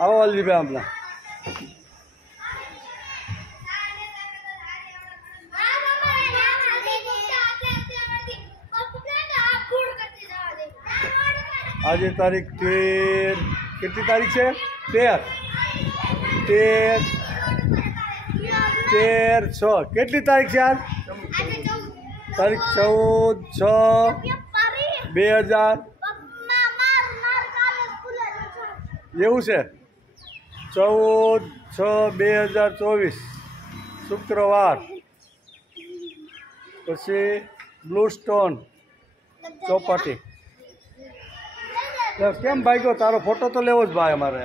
आओ वाली पे अपना आज तारीख 13 कितनी तारीख है 13 કેટલી તારીખ છે આજ તારીખ 14/6/2000 એવું છે 14/6/2024 શુક્રવાર પછી બ્લુ સ્ટોન ચોપાટી કેમ ભાગ્યો તારો ફોટો તો લેવો જ ભાઈ અમારે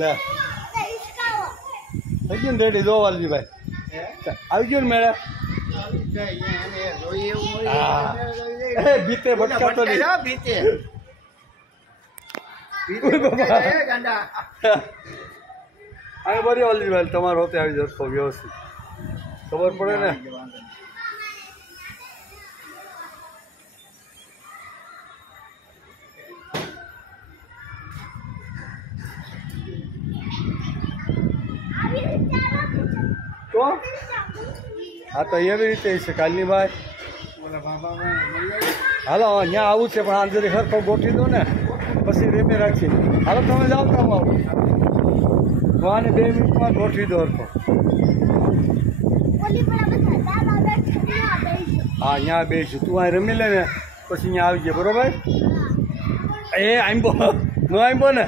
લે થઈ ગયું ને રેડી જો વાલજીભાઈ આવી ગયું ને મેળે ભીતે ભટકાતો નહીં આ બરી વાલજીભાઈ તમારો હોતે આવી જતો વ્યવસ્થિત ખબર પડે ને તો હા તો એવી રીતે છે કાલની ભાઈ હાલો અહીંયા આવું છે પણ આંજરી સરખો ગોઠવી દો ને પછી રેમે રાખી હાલો તમે જાઓ તો આવું હું આને 2 મિનિટમાં ગોઠવી દો સરખો હા અહીંયા બેસીશું તું અહીં રમી લે ને પછી અહીંયા આવી જાય બરોબર એ આંબો નો આંબો ને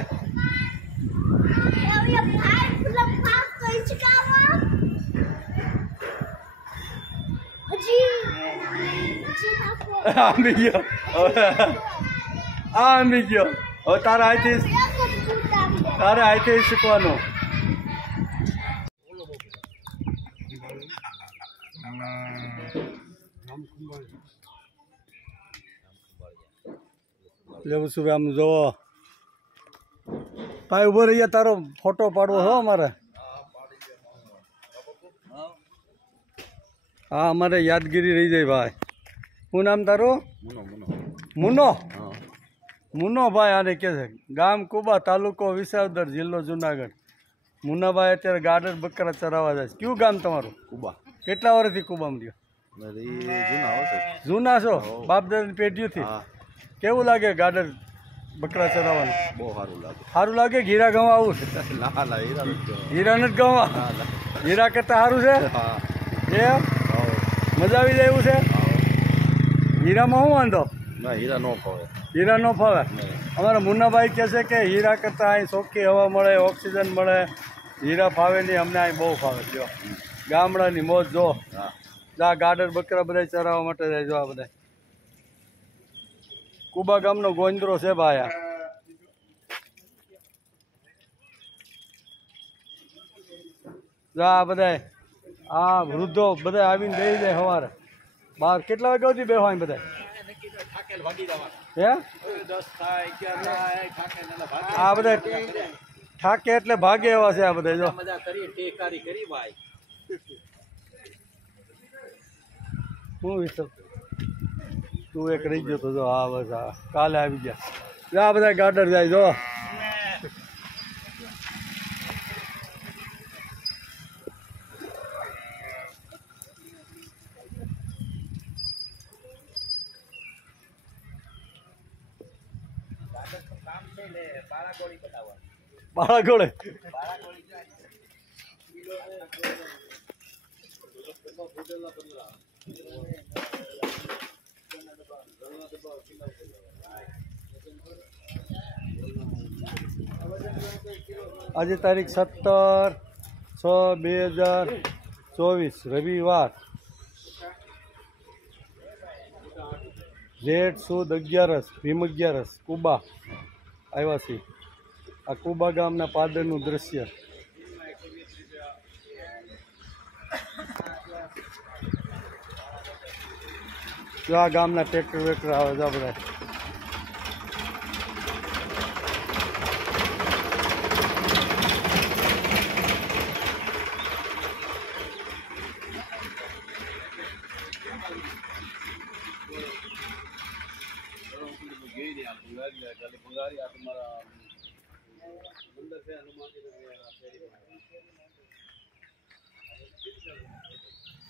આંબી ગયો આંબી ગયો હવે તારા હાથે શીખવાનું લેવું છું આમ જોવો ભાઈ ઉભો રહી તારો ફોટો પાડવો હો અમારે હા અમારે યાદગીરી રહી જાય ભાઈ શું નામ તારું મુનો મુનો ભાઈ આને કે છે ગામ કુબા તાલુકો વિસાવદર જિલ્લો જુનાગઢ મુનાભાઈ અત્યારે ગાર્ડન બકરા ચરાવવા જાય કયું ગામ તમારું કુબા કેટલા વર્ષથી કુબામાં રહ્યો જૂના છો બાપ દાદાની પેઢીઓથી કેવું લાગે ગાર્ડન બકરા ચરાવવાનું બહુ સારું લાગે હીરા ગવા આવું છે હીરા નથી ગવા હીરા કરતા સારું છે એ મજા આવી જાય એવું છે હીરામાં શું વાંધો હીરા ન ફાવે અમારા મુન્નાભાઈ કહે છે કે હીરા કરતાં અહીં ચોખ્ખી હવા મળે ઓક્સિજન મળે હીરા ફાવે નહીં અમને અહીં બહુ ફાવે જો ગામડાની મોજ જો આ ગાર્ડન બકરા બધા ચરાવવા માટે જાય જો આ બધા કુબા ગામનો ગોંદરો છે ભાઈ આ બધા આ વૃદ્ધો બધા આવીને બેસી જાય સવારે બહાર કેટલા વાગ્યા સુધી બેહવા બધા હે આ બધા થાકે એટલે ભાગે એવા છે આ બધા જો હું વિચાર તું એક રહી ગયો તો જો હા બસ હા કાલે આવી ગયા આ બધા ગાર્ડન જાય જો બાળાગોળે આજે તારીખ 17/6/2024 રવિવાર જેઠ સુદ 11 ભીમ 11 કુબા આવ્યા છીએ આ કુબા ગામના પાદરનું દ્રશ્ય જો આ ગામના ટ્રેક્ટર વેક્ટર આવે છે બધા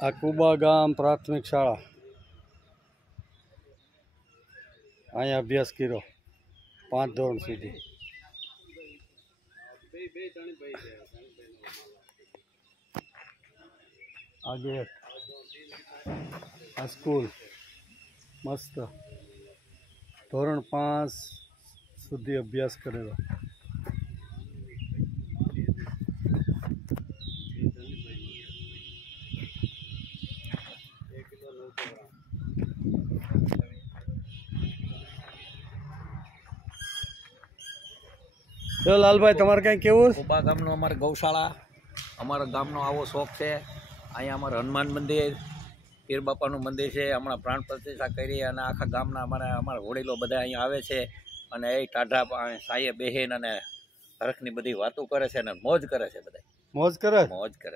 આ કુબા ગામ પ્રાથમિક શાળા, અહીંયા અભ્યાસ કર્યો 5 ધોરણ સુધી. આ ગેટ, આ સ્કૂલ મસ્ત, ધોરણ 5 સુધી અભ્યાસ કરેલો. તો લાલભાઈ તમારે કઈ કેવું? કુબા ગામનો અમારે ગૌશાળા, અમારા ગામનો આવો શોખ છે. અહીંયા અમારે હનુમાન મંદિર, પીર બાપાનું મંદિર છે. હમણાં પ્રાણ પ્રતિષ્ઠા કરી અને આખા ગામના અમારા વડીલો બધા અહીંયા આવે છે અને એ ટાઢા સાયે બેહીને અને હરખની બધી વાતો કરે છે અને મોજ કરે છે. બધા મોજ કરે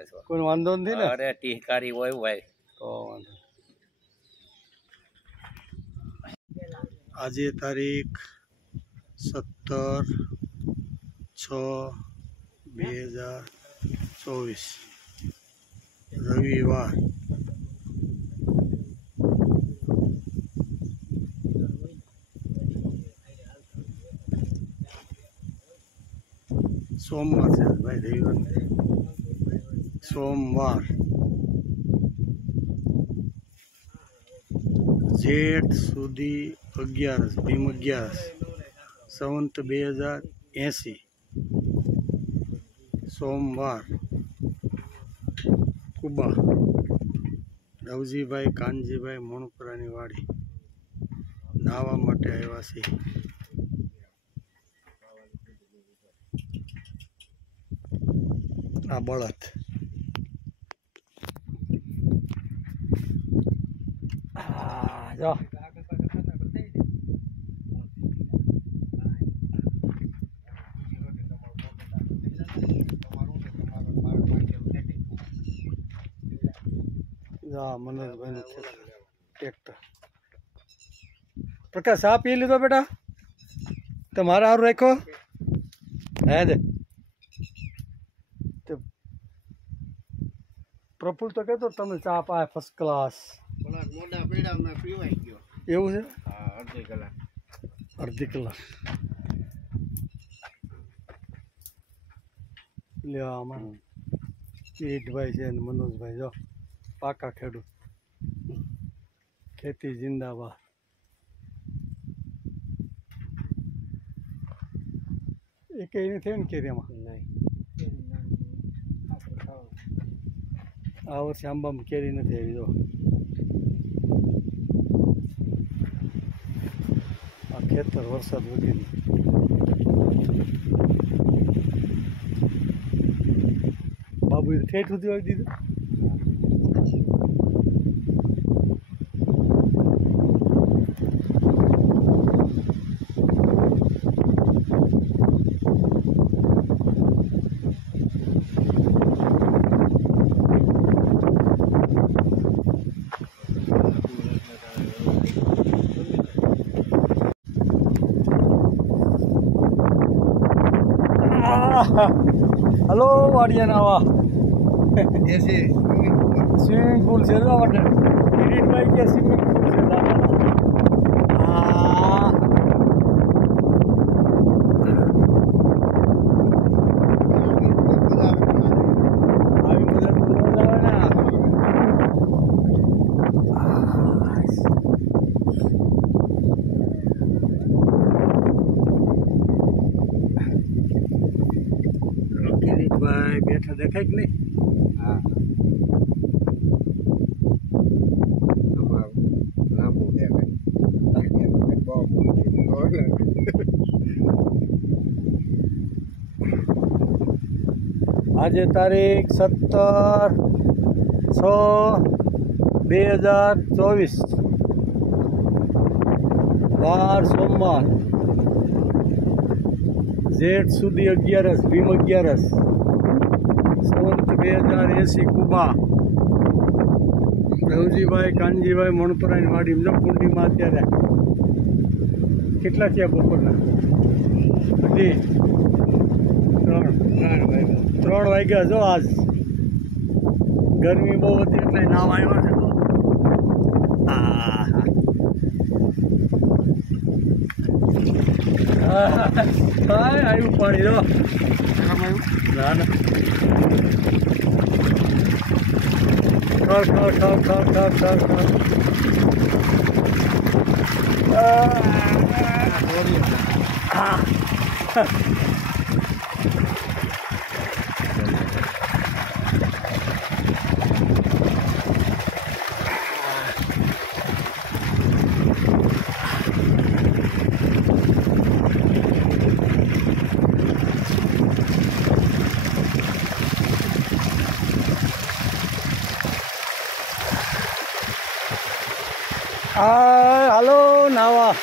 છે, કોઈ વાંધો નથી ને? અરે ટીહકારી હોય ભાઈ તો વાંધો. આજે તારીખ 17/6/2024 રવિવાર. સોમવાર છે ભાઈ, રવિવાર સોમવાર. જેઠ સુધી 11 ભીમ 11 સંવંત 2080 સોમવાર. કુબા રવજીભાઈ કાનજીભાઈ મોણપરાની વાડી નાહવા માટે આવ્યા છે. આ બળદ જો મનોજભાઈનું ટ્રેક્ટર. પ્રકાશ ચા પી લીધો બેટા? તમારે સારું રાખ્યો હે દે. પ્રફુલ તો કહેતો તમે ચા પાય ફર્સ્ટ ક્લાસ. એવું છે? અડધી કલાક લેવા આમાં પીઠભાઈ છે ને મનોજભાઈ જો પાકા ખેડૂત. ખેતી જિંદાબાદ. એ કઈ નથી ને કેરીમાં? આ વર્ષે આંબામાં કેરી નથી આવી. જો આ ખેતર વરસાદ વગેરે. બાબુ ઠેઠ સુધી વાવી દીધું. હલો વાડિયા નાવા સ્વિમિંગ પુલ છે. કિરીટભાઈ કે સ્વિમિંગ પુલ છે. આવી મજા તો આવે ને. કિરીટભાઈ બેઠા દેખાય કે નહીં? હા, લાંબુ દેખાય. આજે તારીખ 17/6/2024 વાર સોમવાર. જેઠ સુધી 11 ભીમ 11 સંવંત 2080 કુબા રવજીભાઈ કાનજીભાઈ મોણપરાની વાડી કુંડીમાં. અત્યારે કેટલા થયા બપોરના? 3 વાગ્યા. જો આજ ગરમી બહુ હતી. એટલે નામ આવ્યો છે તો આવ્યું પાણી જો ના ના હાલો નાવા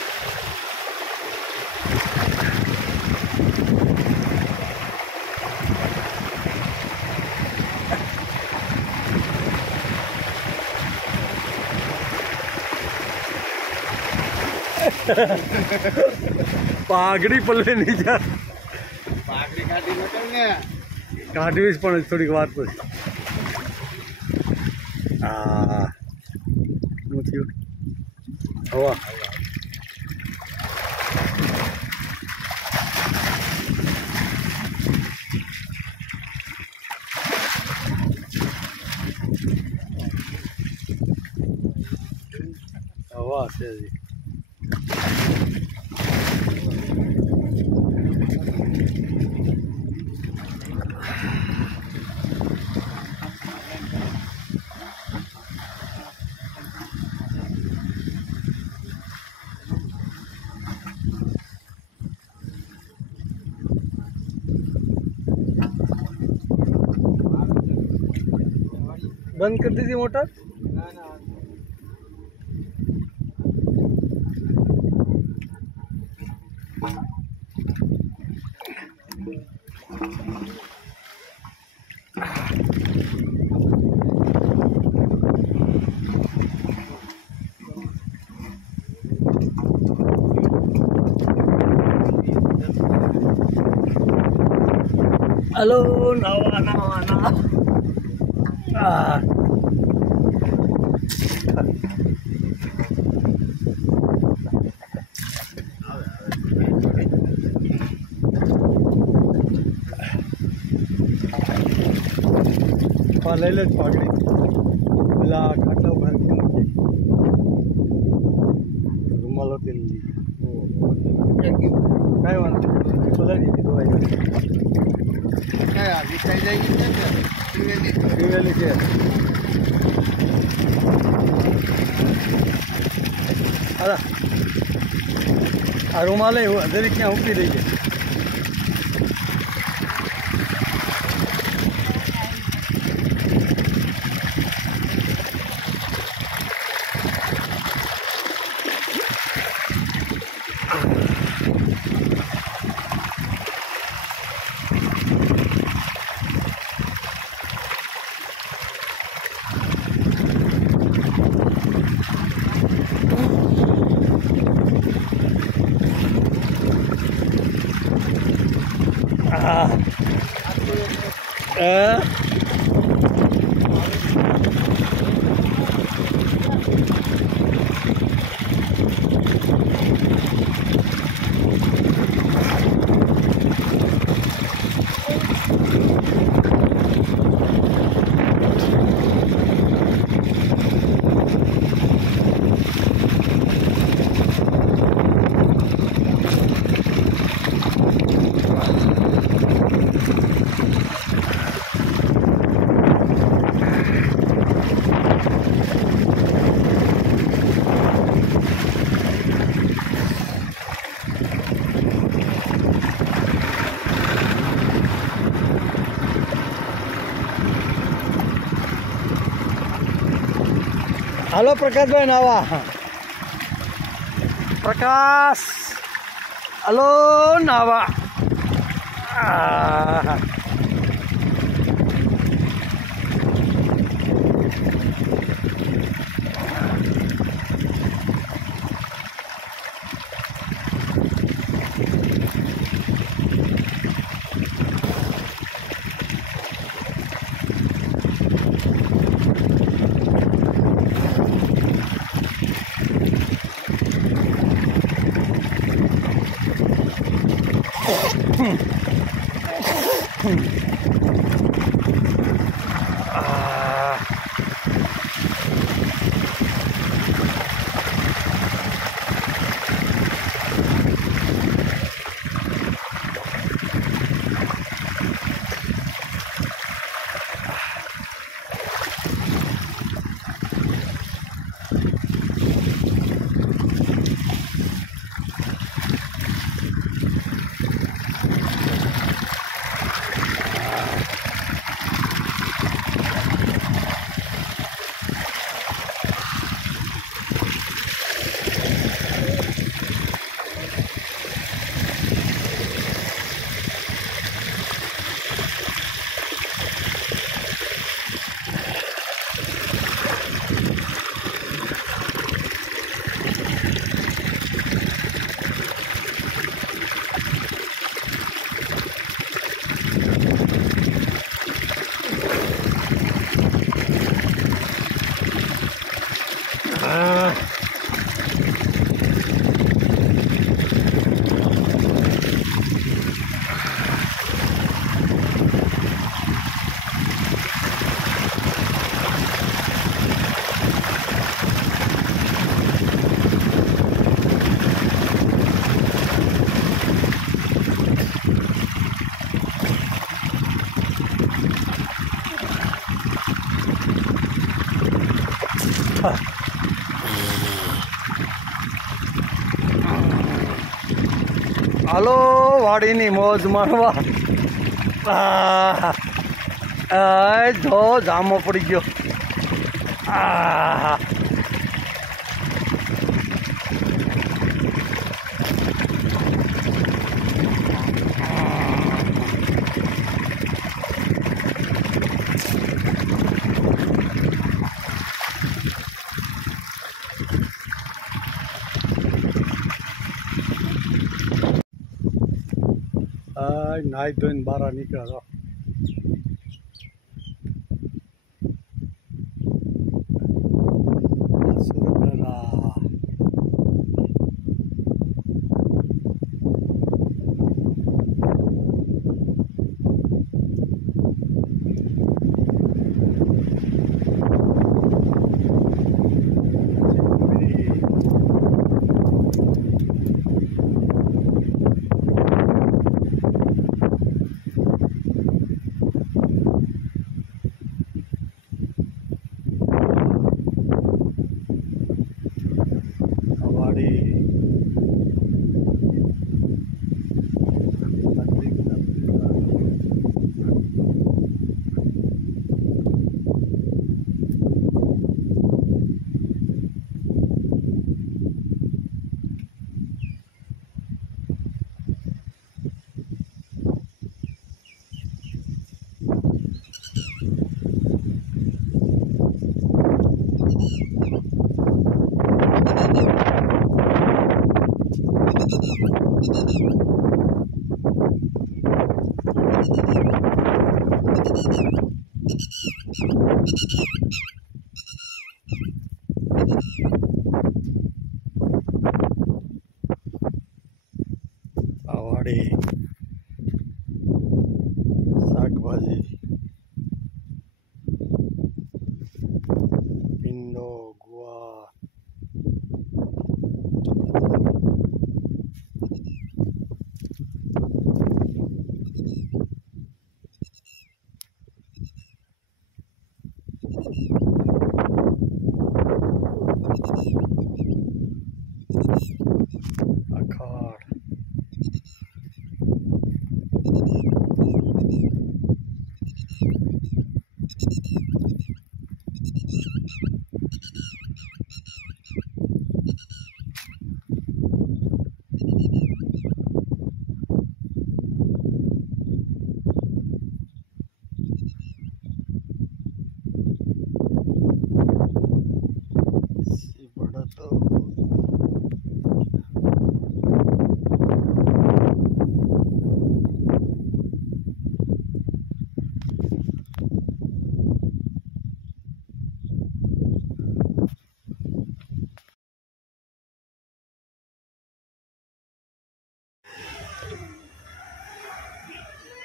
પાઘડી પલ્લે નહીં જા પાઘડી કાઢી નકર ને કાઢવીશ પણ થોડીક વાર પછી શું થયું હવા હવા છે હજી बंद कर दीजिए मोटर हेलो नवा नवा नवा લઈ લે પાઘડી પેલા ખાટલા ઉપર રૂમાલો તેલ કઈ વાંધો બોલાવી દીધી દવાઈ વિસાઈ જાય છે પીવેલી છે અરે આ રૂમાલે જરીક ક્યાં ઊંકી રહી છે હાલો પ્રકાશભાઈ નાવા પ્રકાશ હાલો નાવા હાલો વાડીની મોજ માણવા. જો જામો પડી ગયો. નાઈ ધોઈને બહાર નીકળ્યા. વાડી શાકભાજી ભીંડો ગુવાર અખાડ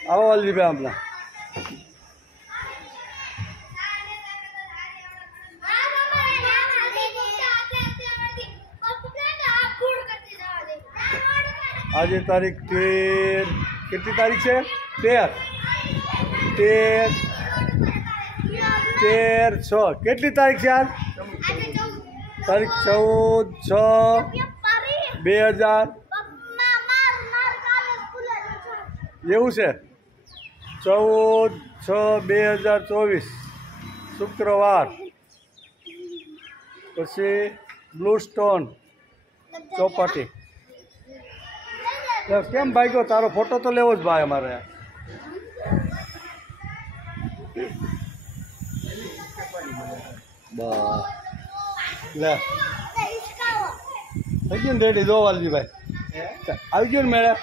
આવો વાલજીભાઈ આપણા આજે તારીખ 13 કેટલી તારીખ છે 13/6 કેટલી તારીખ છે આજ તારીખ 14/6/2000 એવું છે 14/6/2024 શુક્રવાર પછી બ્લુ સ્ટોન ચોપાટી કેમ ભાગ્યો તારો ફોટો તો લેવો જ ભાઈ અમારે લે થઈ ગયું ને રેડી જો વાલજીભાઈ આવી ગયું ને મેળે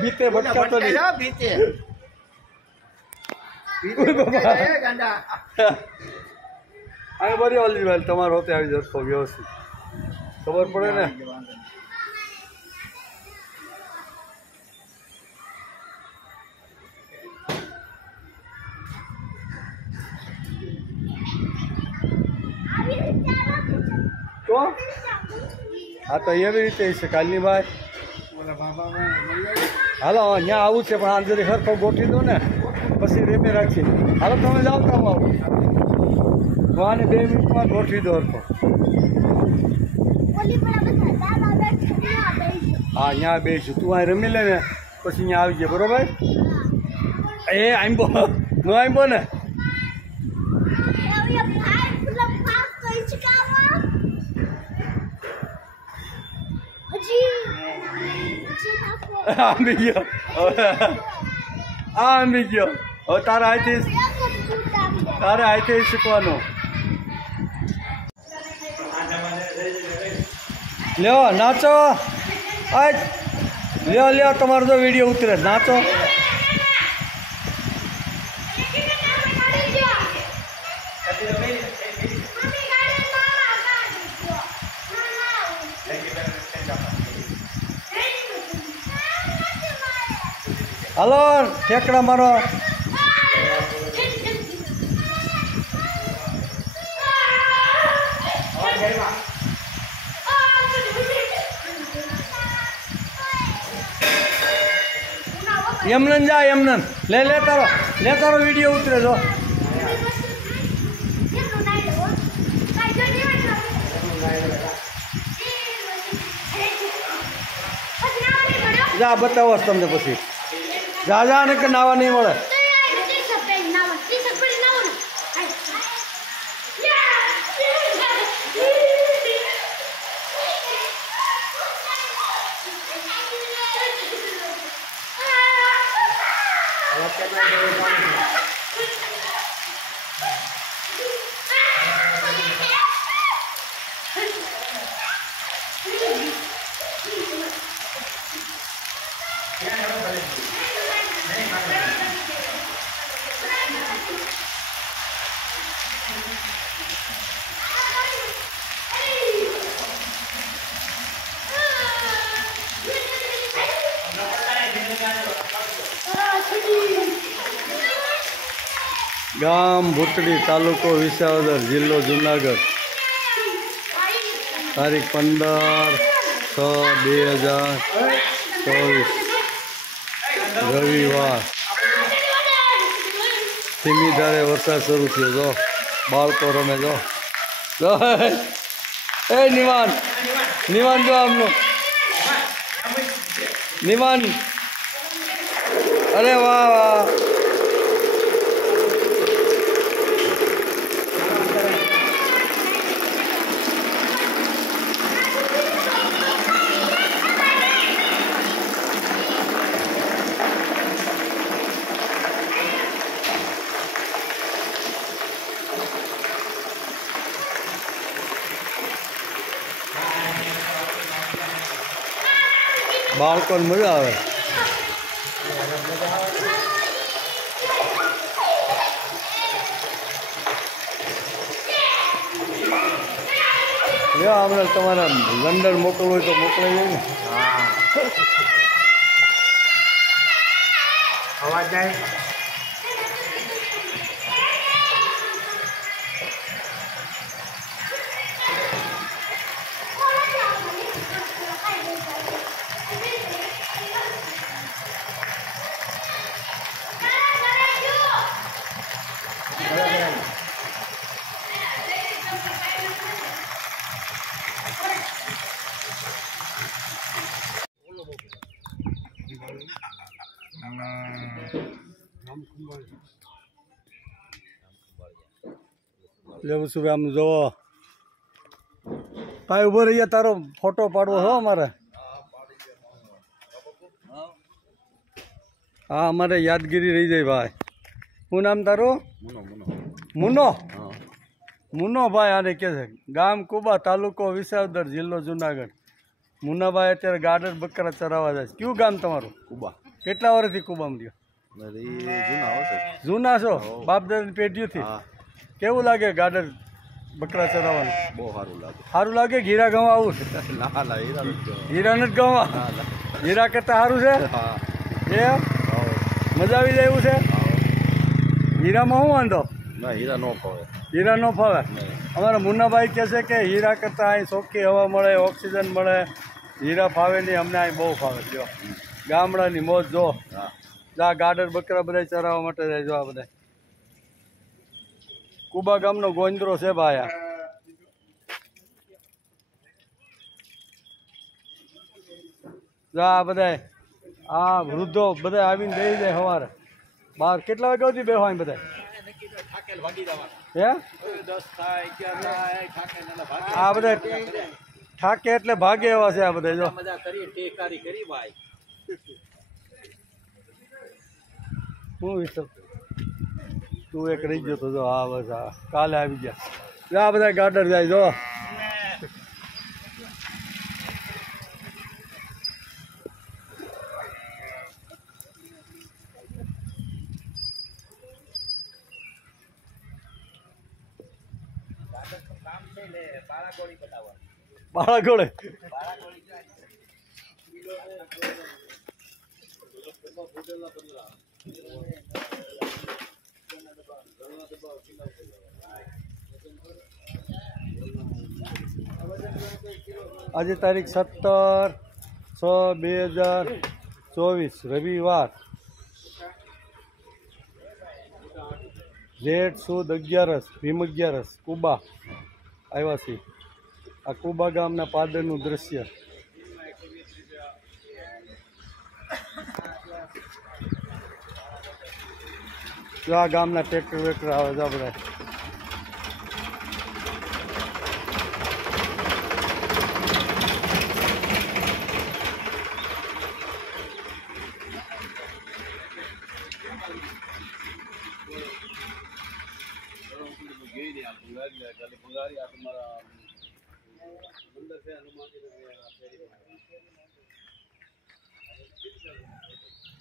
બીતે ભટકાતો નહીં આ બરી વાલજીભાઈ તમારો હોતે આવી જતો વ્યવસ્થિત ખબર પડે ને તો હા તો એવી રીતે છે કાલની ભાઈ હાલો અહીંયા આવું છે પણ આ જરી સરખો ગોઠવી દો ને પછી રેપે રાખીએ. હાલો તમે જાઓ તો આવો. હું આને 2 મિનિટમાં ગોઠવી દો હરખો. હા અહીંયા બેસું તું અહીં રમી લે ને પછી અહીંયા આવી જાય બરોબર. એ આંબો નો આંબો ને આંબી ગયો આંબી ગયો. હવે તારા હાથે શીખવાનું. લ્યો નાચો. લ્યો લ્યો તમારો તો વિડીયો ઉતરે નાચો. હાલો ઠેકડા મારો. એમનન જા એમનન લે તારો વિડીયો ઉતરે જો. જા બતાવો તમને પછી જા ને કે નાવા નહીં મળે. ગામ ભૂતડી તાલુકો વિસાવદર જિલ્લો જુનાગઢ. તારીખ 15/6/2024 રવિવાર. ધીમી ધારે વરસાદ શરૂ થયો. જો બાળકો રમે જો. એ નિવાન જો આમનો નિવાન. અરે વાહ વાહ. બાળકોને મજા આવે. હમણાં તમારા લંડન મોકલવું હોય તો મોકલાઈ જાય ને. અવાજ જાય. લેવું છું આમ જોવો ભાઈ ઉભો રહીએ. તારો ફોટો પાડવો હો અમારે. હા અમારે યાદગીરી રહી જાય ભાઈ. શું નામ તારું? મુનો ભાઈ આને કે છે. ગામ કુબા તાલુકો વિસાવદર જિલ્લો જુનાગઢ. મુનાભાઈ અત્યારે ગાર્ડન બકરા ચરાવવા જાય. કયું ગામ તમારું? કુબા. કેટલા વર્ષથી કુબામાં રહ્યો? જૂના છો? બાપ દાદાની પેઢીઓથી. કેવું લાગે ગાર્ડન બકરા ચરાવવાનું? બહુ સારું લાગે. સારું લાગે? હીરા ગવા આવું? હીરા નથી ગવા. હીરા કરતા સારું છે એ? મજા આવી જાય એવું છે? હીરામાં શું વાંધો? હીરા નો ફાવે. હીરા ન ફાવે? અમારા મુન્નાભાઈ કહે છે કે હીરા કરતાં અહીં ચોખ્ખી હવા મળે, ઓક્સિજન મળે. હીરા ફાવે નહીં, અમને અહીં બહુ ફાવે. જો ગામડાની મોજ જો. જા ગાડર બકરા બધા ચરાવવા માટે જાય જો આ બધા કુબા ગામનો ગોંદરો છે ભાઈ જા બધા આ વૃદ્ધો બધા આવીને બેસી જાય સવારે બાર કેટલા વાગ્યા સુધી બેહવા બધા હે આ બધા થાકે એટલે ભાગે એવા છે આ બધા જો મજા કરી ટેકારી કરી ભાઈ હું વિચાર તું એક રહી ગયો તો જો હા બસ હા કાલે આવી ગયા આ બધા ગાર્ડર જાય જો બાળકોડે આજે તારીખ 17/6/2024 રવિવાર જેઠ સુદ 11 ભીમ 11 કુબા આવ્યા છીએ આ કુબા ગામના પાદરનું દ્રશ્ય જો આ ગામના ટ્રેક્ટર વેક્ટર આવે છે બધા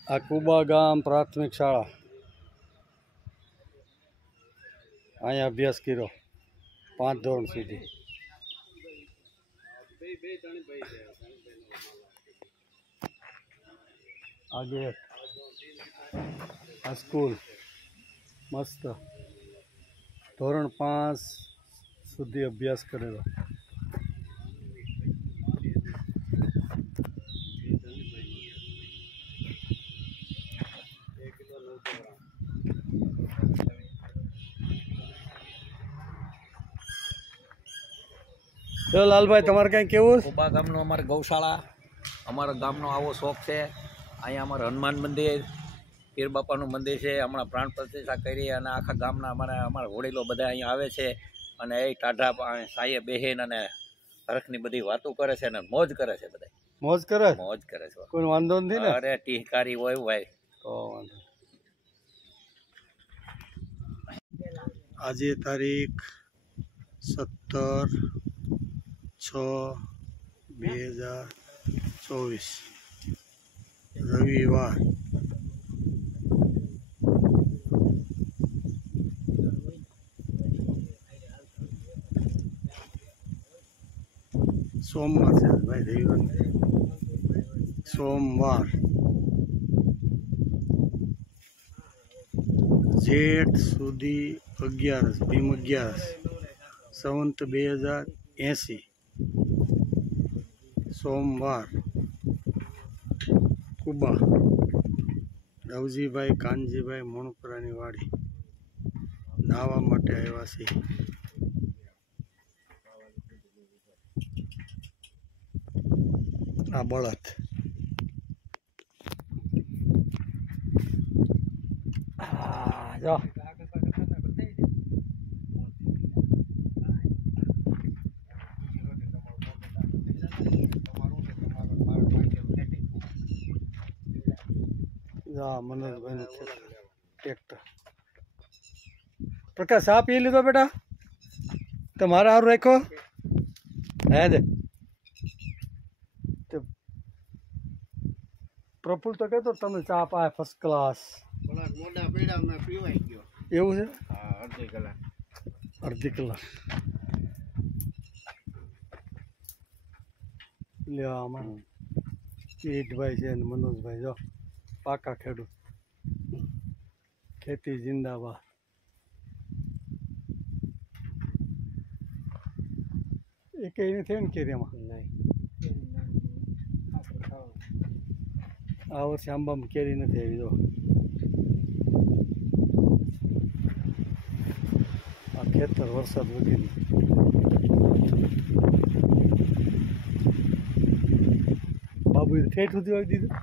આ કુબા ગામ પ્રાથમિક શાળા અહીંયા અભ્યાસ કર્યો 5 ધોરણ સુધી આગે આ સ્કૂલ મસ્ત ધોરણ 5 સુધી અભ્યાસ કરેલો તો લાલભાઈ તમારે કઈ કેવું કુબા ગામનો અમારે ગૌશાળા અમારા ગામનો આવો શોખ છે અહીંયા અમારે હનુમાન મંદિર પીર બાપાનું મંદિર છે હમણાં પ્રાણ પ્રતિષ્ઠા કરી અને આખા ગામના અમારા વડીલો બધા અહીંયા આવે છે અને એ ટાઢા સાયે બહેન અને હરખની બધી વાતો કરે છે અને મોજ કરે છે બધા મોજ કરે છે કોઈ વાંધો નથી ને અરે ટીહકારી હોય ભાઈ તો વાંધો આજે તારીખ 17/6/2024 રવિવાર સોમવાર છે ભાઈ રવિવાર સોમવાર જેઠ સુધી 11 ભીમ 11 સંવત 2080 સોમવાર કુબા રવજીભાઈ કાનજીભાઈ મોણપરાની વાડી નાહવા માટે આવ્યા છે આ બળદ જો મનોજભાઈનું ટ્રેક્ટર પ્રકાશ ચા પી લીધો બેટા તમારે સારું રાખ્યો હે દે પ્રફુલ તો કહેતો તમે ચા પાય ફર્સ્ટ ક્લાસ એવું છે અડધી કલાક લેવા આમાં પીઠભાઈ છે ને મનોજભાઈ જો પાકા ખેડૂત ખેતી જિંદાબાદ એ કઈ નથી ને કેરીમાં આ વર્ષે આંબામાં કેરી નથી આવી જો વરસાદ વધી બાબુ ઠેઠ સુધી આવી દીધું.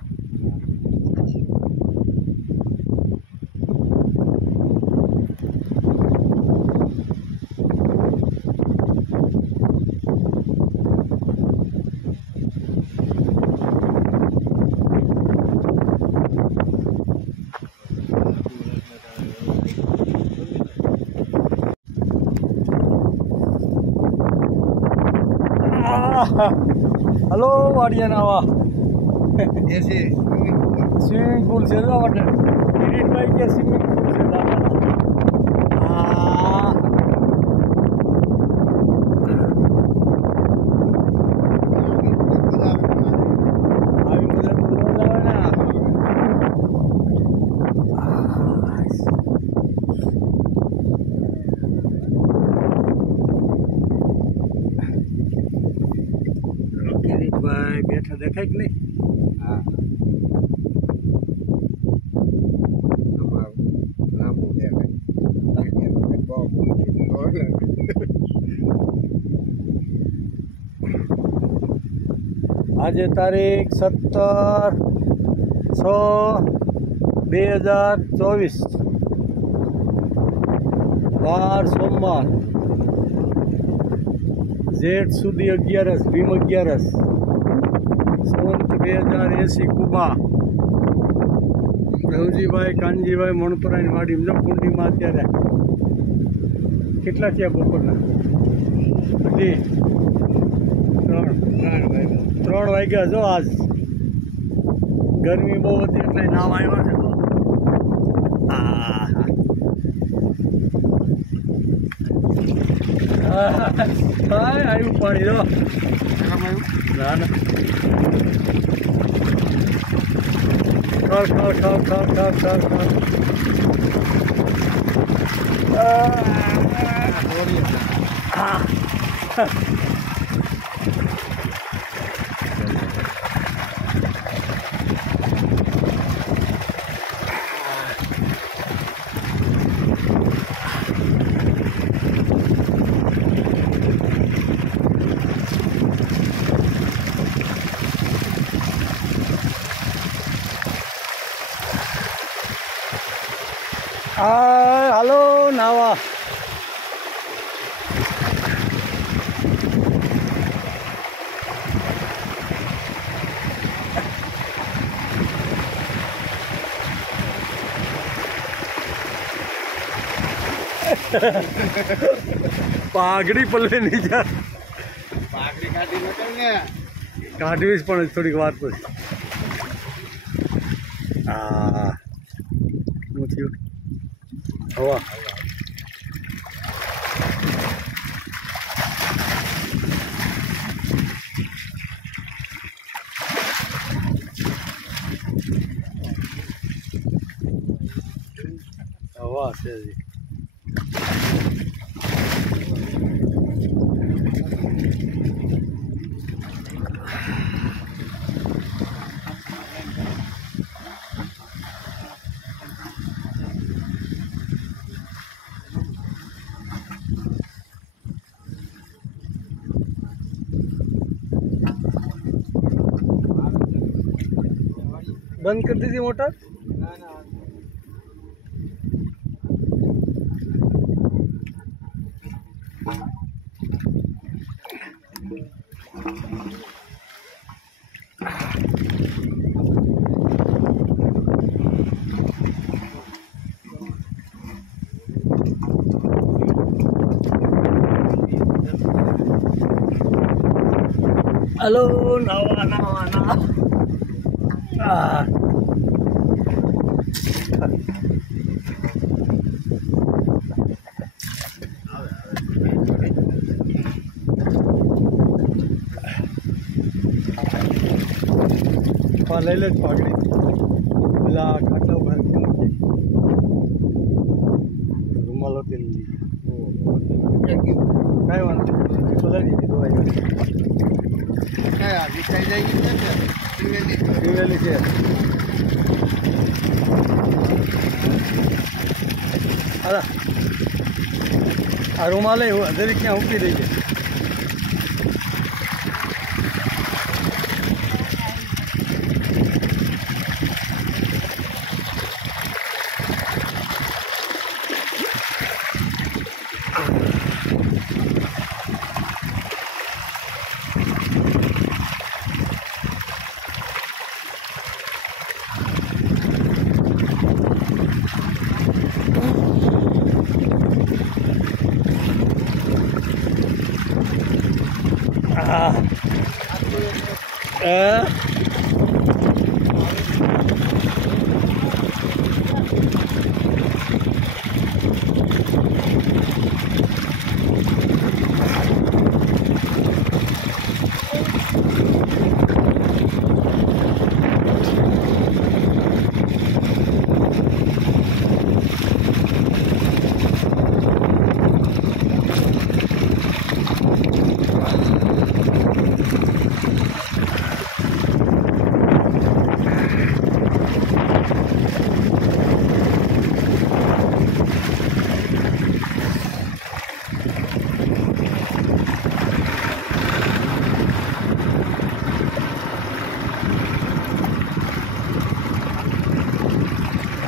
હલો વાડિયા નાવા સ્વિમિંગ પુલ છે એના માટે કિરીટભાઈ કે સ્વિમિંગ પુલ છે આવી મજા તો મજા આવે ને. કિરીટભાઈ બેઠા દેખાય કે નહીં? હા લાંબુ આજે તારીખ 17/6/2024 વાર સોમવાર જેઠ સુધી 11 ભીમ 11 સંવંત 2080 કુબા રવજીભાઈ કાનજીભાઈ મણપરાની વાડી કુંડીમાં અત્યારે કેટલા થયા બપોરના? અઢી 3 વાગ્યા જો. આજ ગરમી બહુ હતી એટલે નામ આવ્યો છે. આવ્યું પાણી જો. ના ના હાલો નાવા. પાઘડી પલ્લે નહીં જા. પાઘડી કાઢી નકર ને કાઢવીશ પણ થોડીક વાર પછી. શું થયું? હવા હવા છે હજી. બંધ કરી દીધી મોટર? હલો નાવા નાવા નાવા. લઈ લે પાઘડી પેલા ખાટલા ઉપર રૂમાલ હતી કાંઈ વાંધો બોલાવી દીધી દવાઈ પીવેલી છે. હા આ રૂમાલે જરી ક્યાં ઊભી રહી છે.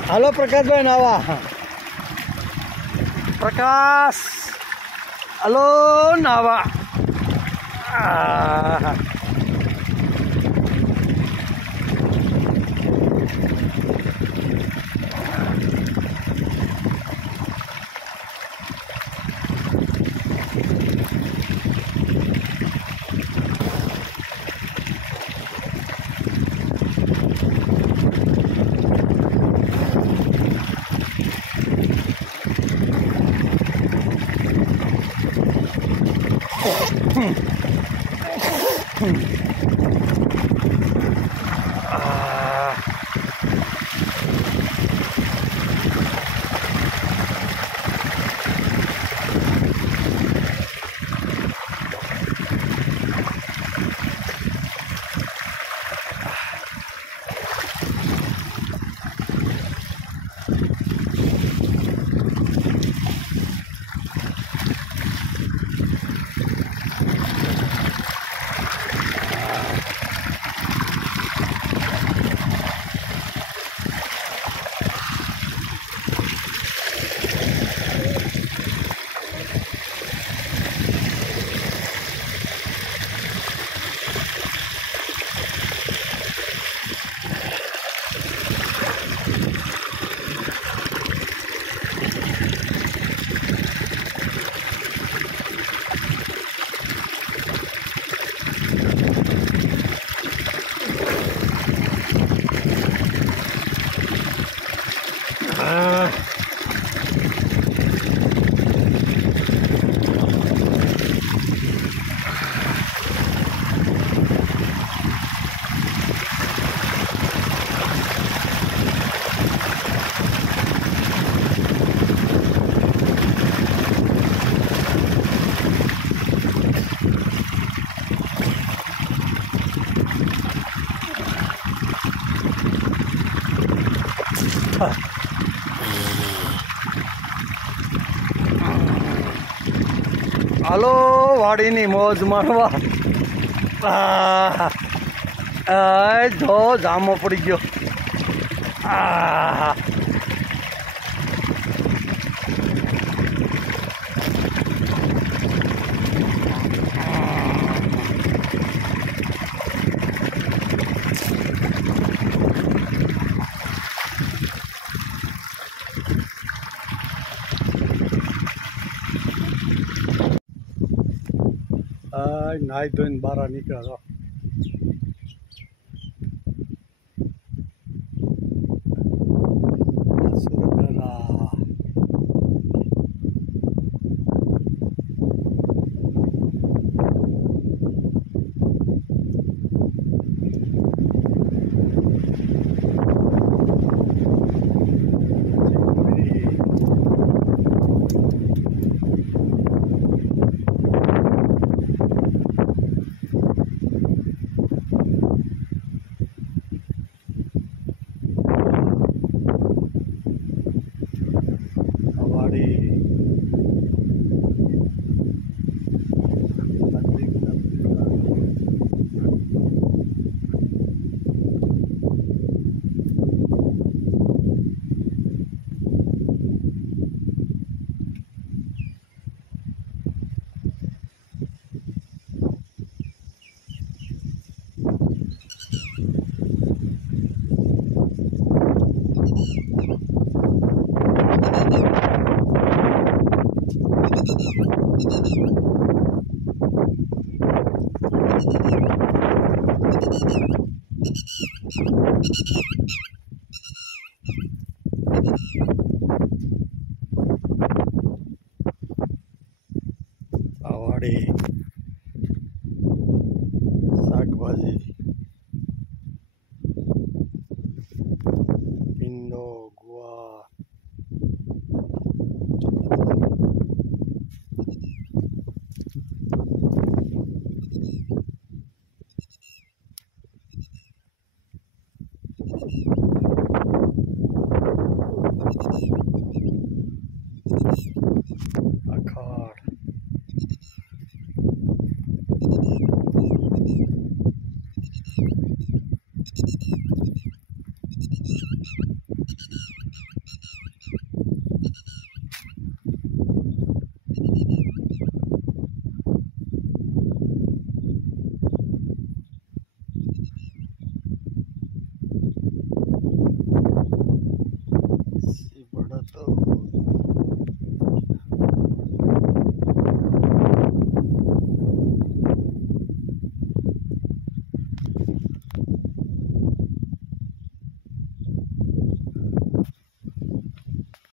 હાલો પ્રકાશભાઈ નાવા. પ્રકાશ હાલો નાવા. હાલો વાડીની મોજ મારવા. જો જામો પડી ગયો. નાહી ધોઈને બહાર નીકળ્યા. આ વાડી શાકભાજી ભીંડો ગુવાર અખાડ